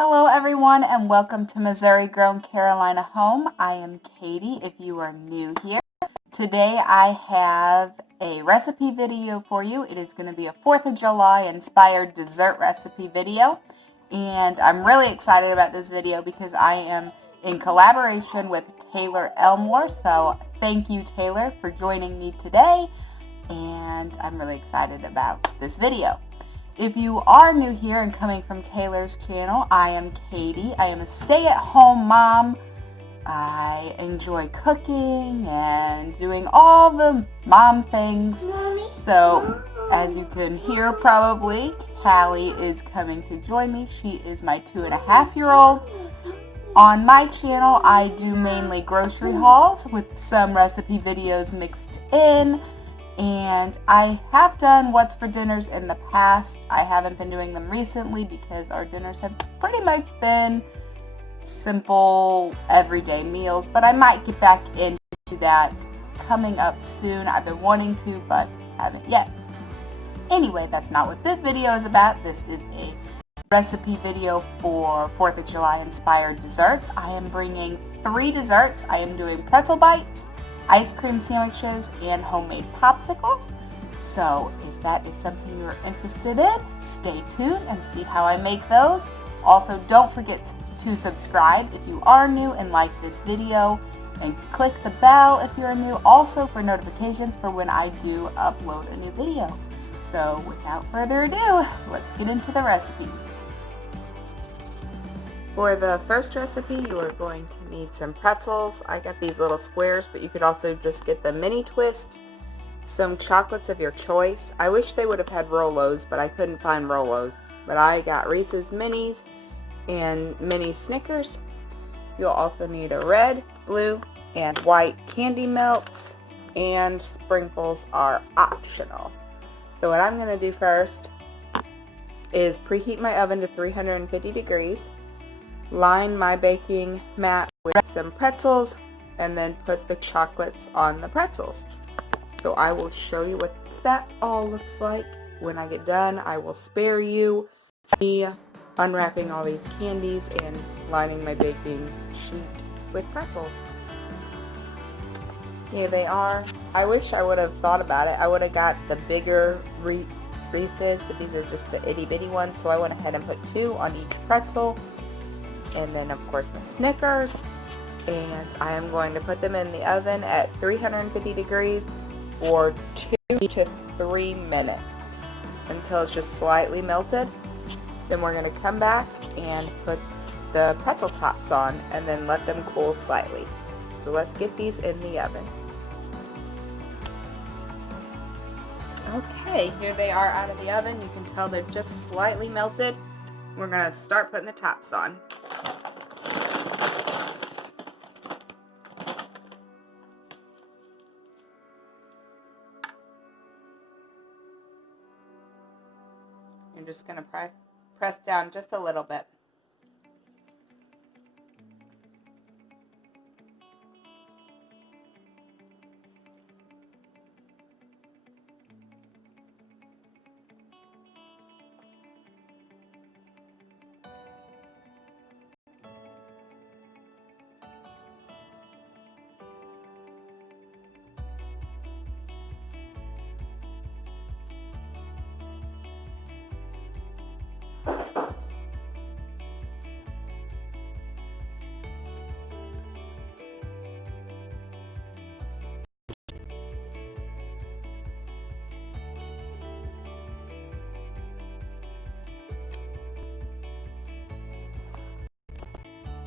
Hello everyone and welcome to Missouri Grown Carolina Home. I am Katie if you are new here. Today I have a recipe video for you. It is going to be a 4th of July inspired dessert recipe video. And I'm really excited about this video because I am in collaboration with Taylor Elmore. So thank you, Taylor, for joining me today. And I'm really excited about this video. If you are new here and coming from Taylor's channel, I am Katie. I am a stay-at-home mom. I enjoy cooking and doing all the mom things. So, as you can hear probably, Callie is coming to join me. She is my 2.5-year-old. On my channel, I do mainly grocery hauls with some recipe videos mixed in. And I have done what's for dinners in the past. I haven't been doing them recently because our dinners have pretty much been simple everyday meals, but I might get back into that coming up soon. I've been wanting to, but haven't yet. Anyway, that's not what this video is about. This is a recipe video for 4th of July inspired desserts. I am bringing 3 desserts. I am doing pretzel bites, ice cream sandwiches, and homemade popsicles. So if that is something you're interested in, stay tuned and see how I make those. Also, don't forget to subscribe if you are new and like this video, and click the bell if you're new also for notifications for when I do upload a new video. So without further ado, let's get into the recipes. For the first recipe, you are going to need some pretzels. I got these little squares, but you could also just get the mini twist, some chocolates of your choice. I wish they would have had Rolos, but I couldn't find Rolos. But I got Reese's Minis and mini Snickers. You'll also need a red, blue, and white candy melts, and sprinkles are optional. So what I'm going to do first is preheat my oven to 350 degrees. Line my baking mat with some pretzels, and then put the chocolates on the pretzels. So I will show you what that all looks like. When I get done, I will spare you me unwrapping all these candies and lining my baking sheet with pretzels. Here they are. I wish I would have thought about it. I would have got the bigger Reese's, but these are just the itty bitty ones, so I went ahead and put 2 on each pretzel. And then of course the Snickers, and I am going to put them in the oven at 350 degrees for 2 to 3 minutes until it's just slightly melted. Then we're going to come back and put the pretzel tops on and then let them cool slightly. So let's get these in the oven. Okay, here they are out of the oven. You can tell they're just slightly melted. We're going to start putting the tops on. You're just going to press down just a little bit.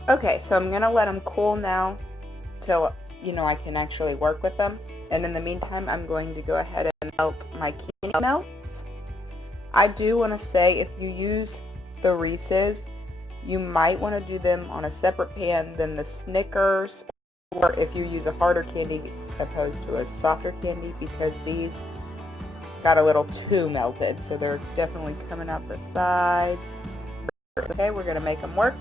Okay, so I'm going to let them cool now till, I can actually work with them. And in the meantime, I'm going to go ahead and melt my candy melts. I do want to say, if you use the Reese's, you might want to do them on a separate pan than the Snickers, or if you use a harder candy opposed to a softer candy, because these got a little too melted, so they're definitely coming out the sides. Okay, we're going to make them work.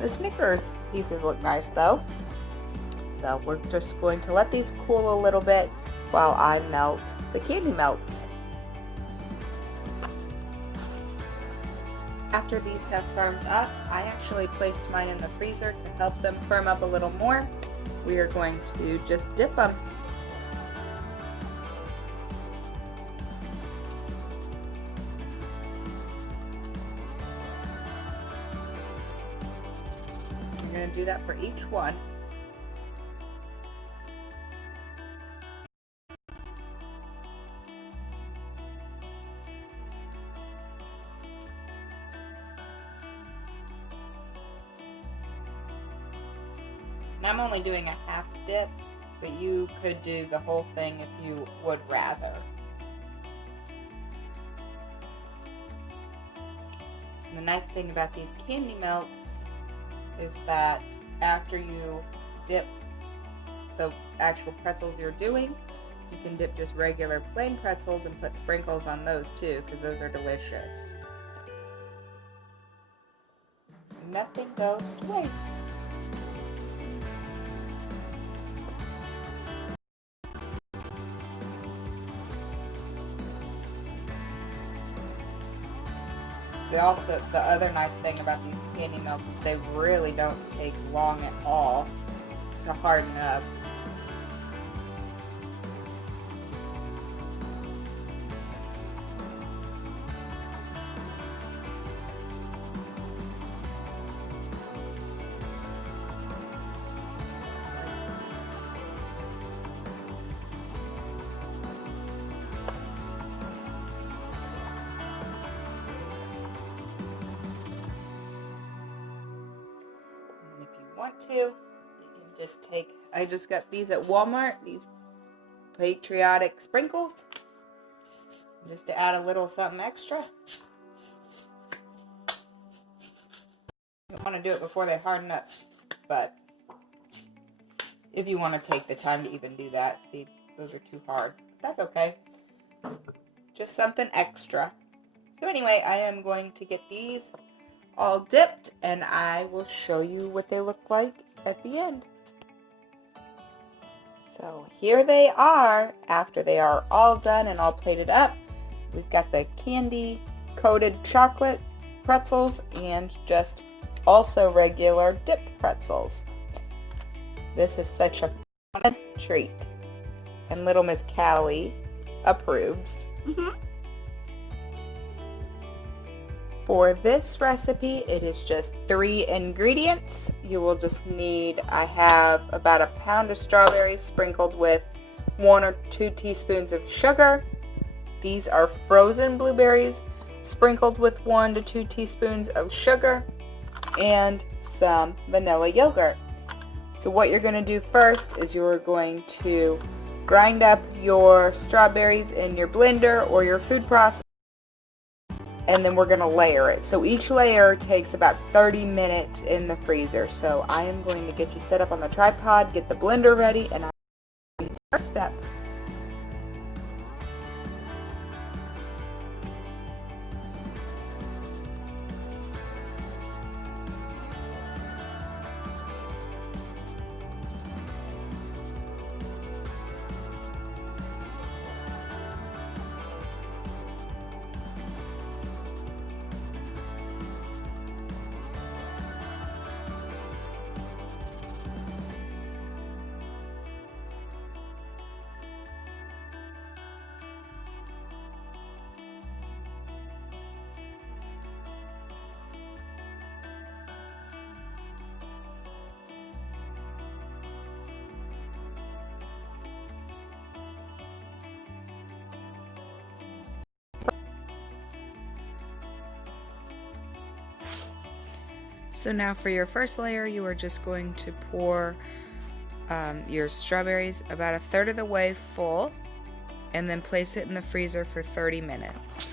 The Snickers pieces look nice though, so we're just going to let these cool a little bit while I melt the candy melts. After these have firmed up, I actually placed mine in the freezer to help them firm up a little more. We are going to just dip them. I'm going to do that for each one. And I'm only doing a half dip, but you could do the whole thing if you would rather. And the nice thing about these candy melts is that after you dip the actual pretzels you're doing, you can dip just regular plain pretzels and put sprinkles on those too, because those are delicious. Nothing goes to waste. The other nice thing about these candy melts is they really don't take long at all to harden up. Want to, you can just take, I just got these at Walmart, these patriotic sprinkles, just to add a little something extra. You want to do it before they harden up, but if you want to take the time to even do that, see, those are too hard. That's okay. Just something extra. So anyway, I am going to get these all dipped, and I will show you what they look like at the end. So here they are after they are all done and all plated up. We've got the candy coated chocolate pretzels and just also regular dipped pretzels. This is such a fun treat, and little Miss Callie approves. For this recipe, it is just 3 ingredients. You will just need, I have about a pound of strawberries sprinkled with 1 or 2 teaspoons of sugar. These are frozen blueberries sprinkled with 1 to 2 teaspoons of sugar and some vanilla yogurt. So what you're going to do first is you're going to grind up your strawberries in your blender or your food processor, and then we're going to layer it. So each layer takes about 30 minutes in the freezer. So I am going to get you set up on the tripod, get the blender ready, and I'll do the first step. So now for your first layer, you are just going to pour your strawberries about a third of the way full, and then place it in the freezer for 30 minutes.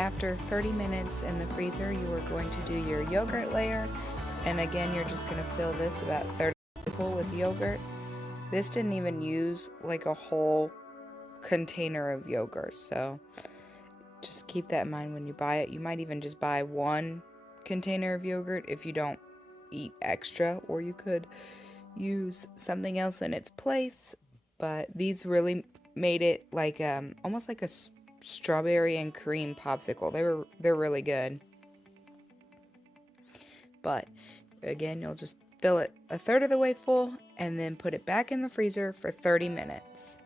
After 30 minutes in the freezer, you are going to do your yogurt layer. And again, you're just going to fill this about 30 full with yogurt. This didn't even use like a whole container of yogurt, so just keep that in mind when you buy it. You might even just buy one container of yogurt if you don't eat extra, or you could use something else in its place. But these really made it like almost like a strawberry and cream popsicle. They're really good. But again, you'll just fill it a third of the way full and then put it back in the freezer for 30 minutes.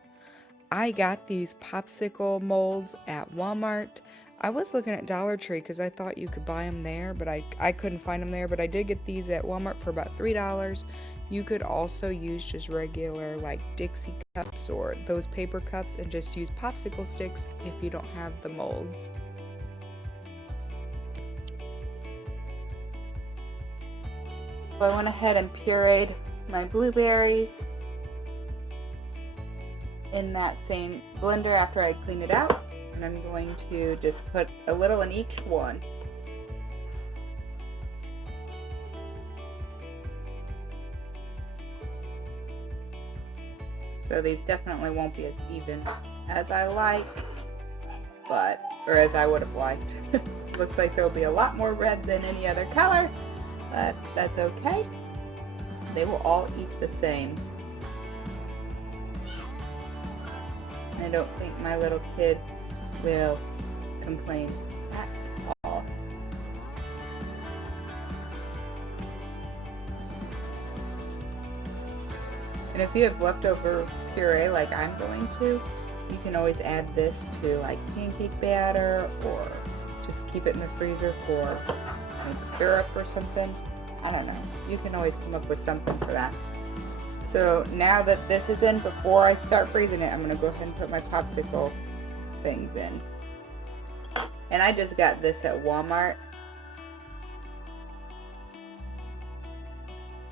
I got these popsicle molds at Walmart. I was looking at Dollar Tree because I thought you could buy them there, but I couldn't find them there. But I did get these at Walmart for about $3. You could also use just regular like Dixie cups or those paper cups and just use popsicle sticks if you don't have the molds. So I went ahead and pureed my blueberries in that same blender after I cleaned it out, and I'm going to just put a little in each one. So these definitely won't be as even as I like, or as I would have liked. Looks like there'll be a lot more red than any other color, but that's okay. They will all eat the same. I don't think my little kid will complain at all. And if you have leftover puree like I'm going to, you can always add this to like pancake batter, or just keep it in the freezer for like syrup or something. I don't know. You can always come up with something for that. So now that this is in, before I start freezing it, I'm going to go ahead and put my popsicle things in. And I just got this at Walmart,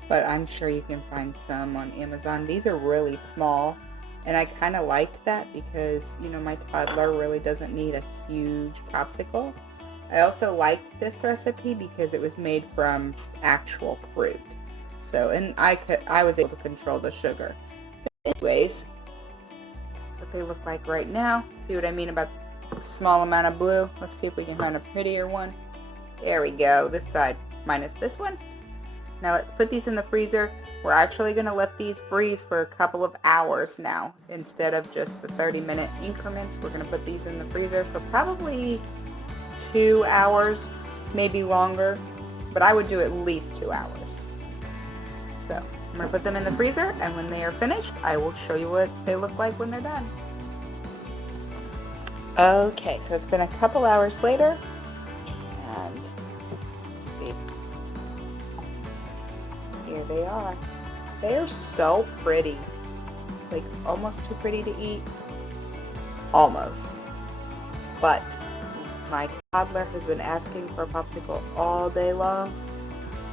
but I'm sure you can find some on Amazon. These are really small, and I kind of liked that because, you know, my toddler really doesn't need a huge popsicle. I also liked this recipe because it was made from actual fruit. So, and I was able to control the sugar. But anyways, that's what they look like right now. See what I mean about a small amount of blue? Let's see if we can find a prettier one. There we go. This side minus this one. Now let's put these in the freezer. We're actually going to let these freeze for a couple of hours now. Instead of just the 30-minute increments, we're going to put these in the freezer for probably 2 hours, maybe longer. But I would do at least 2 hours. So I'm going to put them in the freezer, and when they are finished, I will show you what they look like when they're done. Okay, so it's been a couple hours later, and see, here they are. They are so pretty, like almost too pretty to eat, almost. But my toddler has been asking for a popsicle all day long,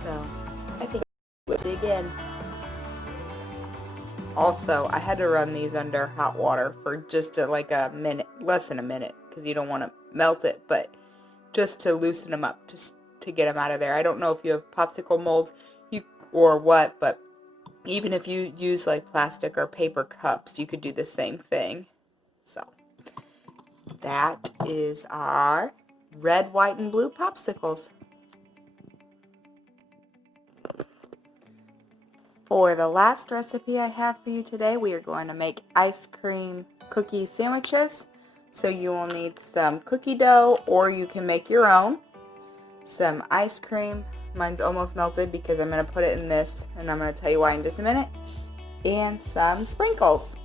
so I think we'll dig in. Also, I had to run these under hot water for just like a minute, less than a minute, because you don't want to melt it, but just to loosen them up, just to get them out of there. I don't know if you have popsicle molds or what, but even if you use like plastic or paper cups, you could do the same thing. So that is our red, white, and blue popsicles. For the last recipe I have for you today, we are going to make ice cream cookie sandwiches. So you will need some cookie dough, or you can make your own. Some ice cream. Mine's almost melted because I'm going to put it in this, and I'm going to tell you why in just a minute. And some sprinkles.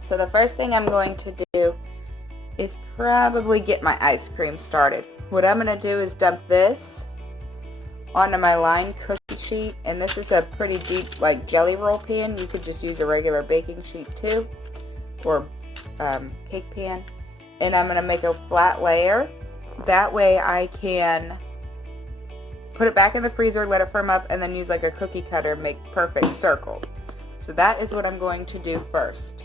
So the first thing I'm going to do is probably get my ice cream started. What I'm going to do is dump this onto my lined cookie sheet, and this is a pretty deep like jelly roll pan. You could just use a regular baking sheet too, or cake pan. And I'm going to make a flat layer. That way I can put it back in the freezer, let it firm up, and then use like a cookie cutter and make perfect circles. So that is what I'm going to do first.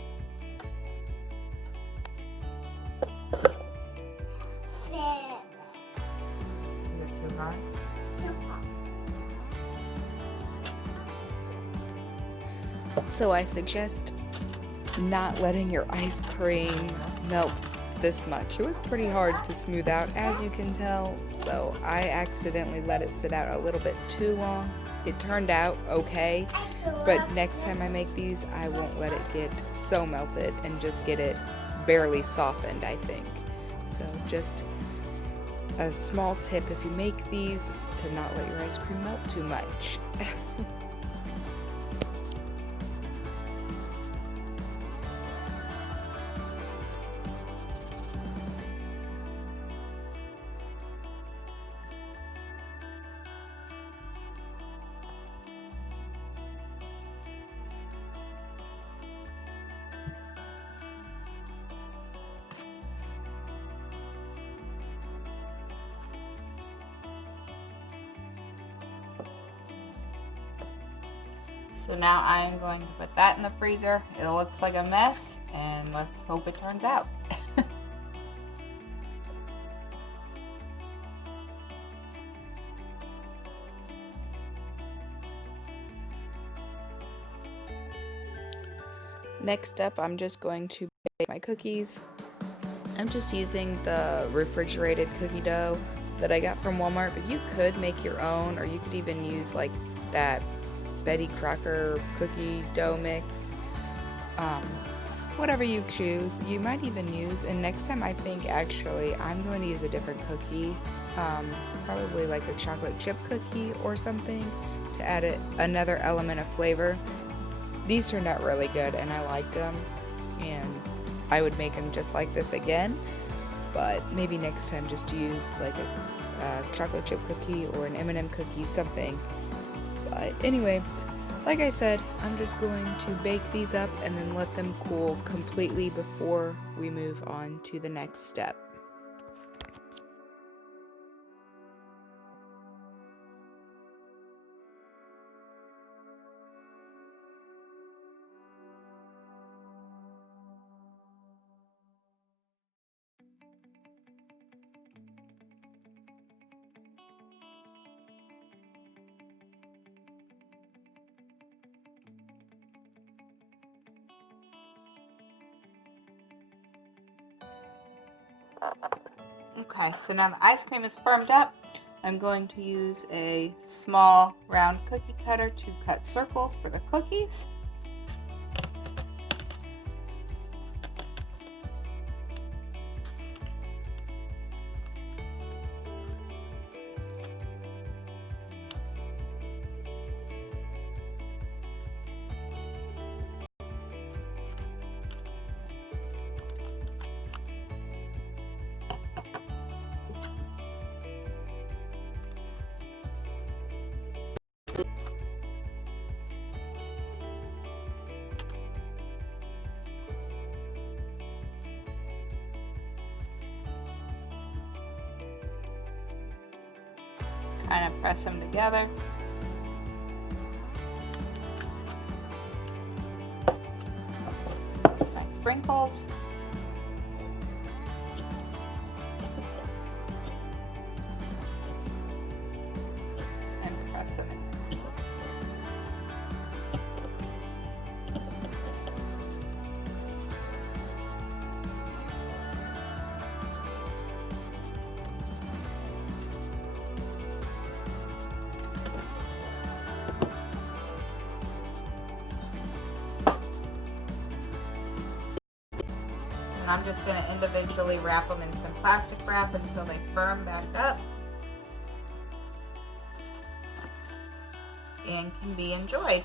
Right. So I suggest not letting your ice cream melt this much. It was pretty hard to smooth out, as you can tell, so I accidentally let it sit out a little bit too long. It turned out okay, but next time I make these, I won't let it get so melted and just get it barely softened, I think. So just a small tip if you make these, to not let your ice cream melt too much. So now I'm going to put that in the freezer. It looks like a mess, and let's hope it turns out. Next up, I'm just going to bake my cookies. I'm just using the refrigerated cookie dough that I got from Walmart, but you could make your own, or you could even use like that Betty Crocker cookie dough mix. Whatever you choose, you might even use, and next time I think actually I'm going to use a different cookie, probably like a chocolate chip cookie or something, to add another element of flavor. These turned out really good and I liked them, and I would make them just like this again, but maybe next time just use like a chocolate chip cookie or an M&M cookie, something. But anyway, like I said, I'm just going to bake these up and then let them cool completely before we move on to the next step. Okay, so now the ice cream is firmed up. I'm going to use a small round cookie cutter to cut circles for the cookies. Kind of press them together. My sprinkles. And press them in. And I'm just going to individually wrap them in some plastic wrap until they firm back up and can be enjoyed.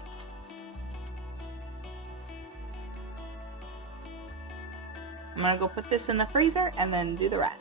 I'm going to go put this in the freezer and then do the rest.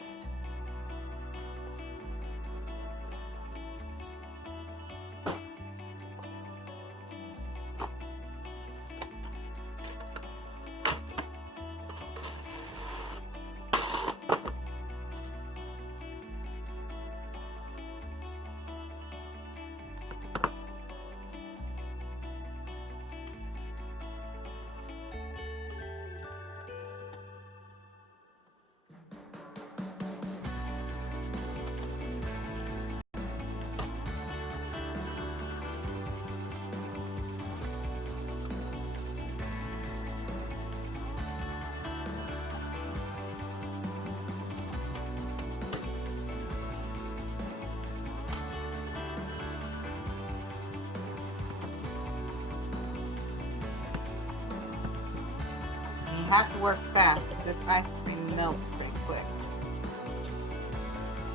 have to work fast because this ice cream melts pretty quick.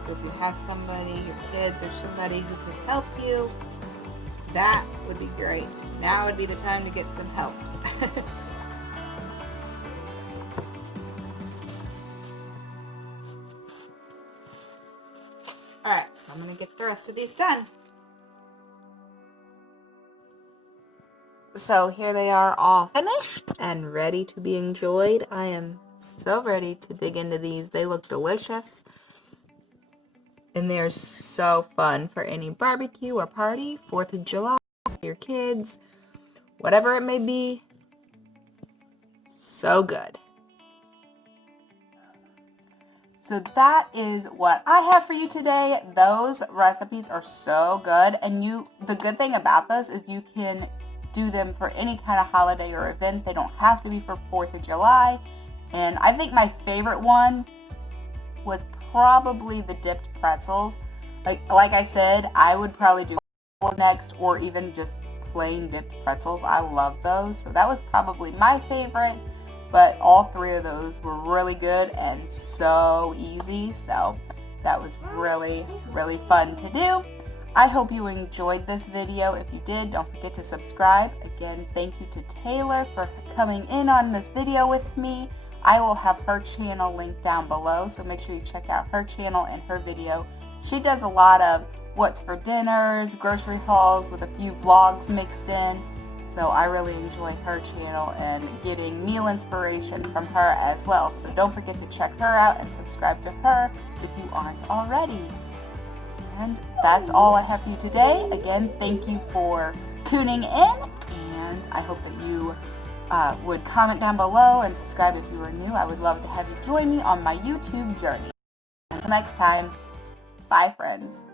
So if you have somebody, your kids or somebody who can help you, that would be great. Now would be the time to get some help. Alright, so I'm going to get the rest of these done. So here they are all finished and ready to be enjoyed. I am so ready to dig into these. They look delicious. And they're so fun for any barbecue or party, 4th of July, your kids, whatever it may be. So good. So that is what I have for you today. Those recipes are so good. And the good thing about this is you can do them for any kind of holiday or event. They don't have to be for 4th of July. And I think my favorite one was probably the dipped pretzels. Like I said, I would probably do next, or even just plain dipped pretzels. I love those. So that was probably my favorite. But all three of those were really good and so easy. So that was really, really fun to do. I hope you enjoyed this video. If you did, don't forget to subscribe. Again, thank you to Taylor for coming in on this video with me. I will have her channel linked down below, so make sure you check out her channel and her video. She does a lot of what's for dinners, grocery hauls with a few vlogs mixed in. So I really enjoy her channel and getting meal inspiration from her as well. So don't forget to check her out and subscribe to her if you aren't already. And that's all I have for you today. Again, thank you for tuning in, and I hope that you would comment down below and subscribe if you are new. I would love to have you join me on my YouTube journey. Until next time, bye friends.